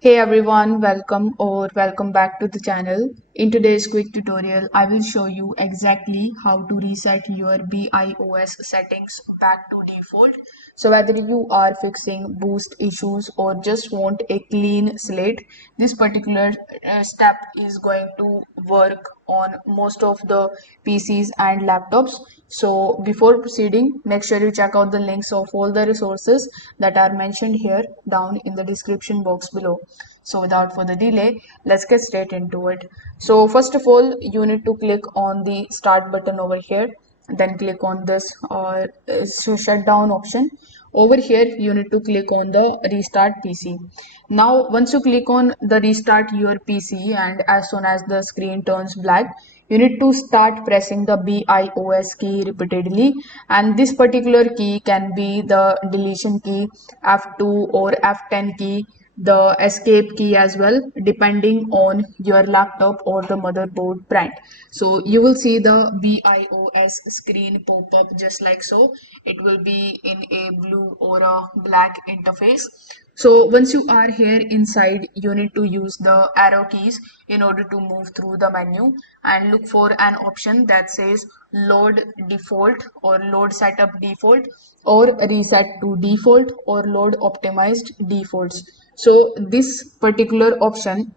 Hey everyone, welcome back to the channel. In today's quick tutorial, I will show you exactly how to reset your BIOS settings back to default. So whether you are fixing boost issues or just want a clean slate, this particular step is going to work on most of the PCs and laptops. So before proceeding, make sure you check out the links of all the resources that are mentioned here down in the description box below. So without further delay, let's get straight into it. So first of all, you need to click on the start button over here, then click on this shutdown option. Over here, you need to click on the restart PC. Now, once you click on the restart your PC and as soon as the screen turns black, you need to start pressing the BIOS key repeatedly, and this particular key can be the deletion key, F2 or F10 key, the escape key as well, depending on your laptop or the motherboard brand. So you will see the BIOS screen pop up just like so. It will be in a blue or a black interface. So once you are here inside, you need to use the arrow keys in order to move through the menu and look for an option that says load default or load setup default or reset to default or load optimized defaults. So this particular option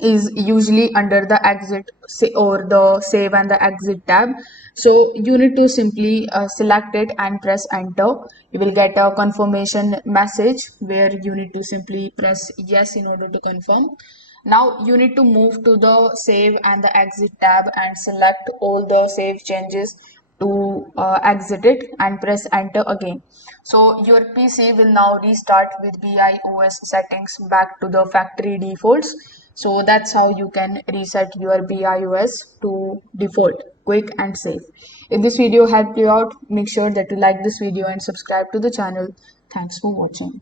is usually under the exit or the save and the exit tab. So you need to simply select it and press enter. You will get a confirmation message where you need to simply press yes in order to confirm. Now you need to move to the save and the exit tab and select all the save changes to exit it and press enter again. So your PC will now restart with BIOS settings back to the factory defaults. So that's how you can reset your BIOS to default, quick and safe. If this video helped you out, make sure that you like this video and subscribe to the channel. Thanks for watching.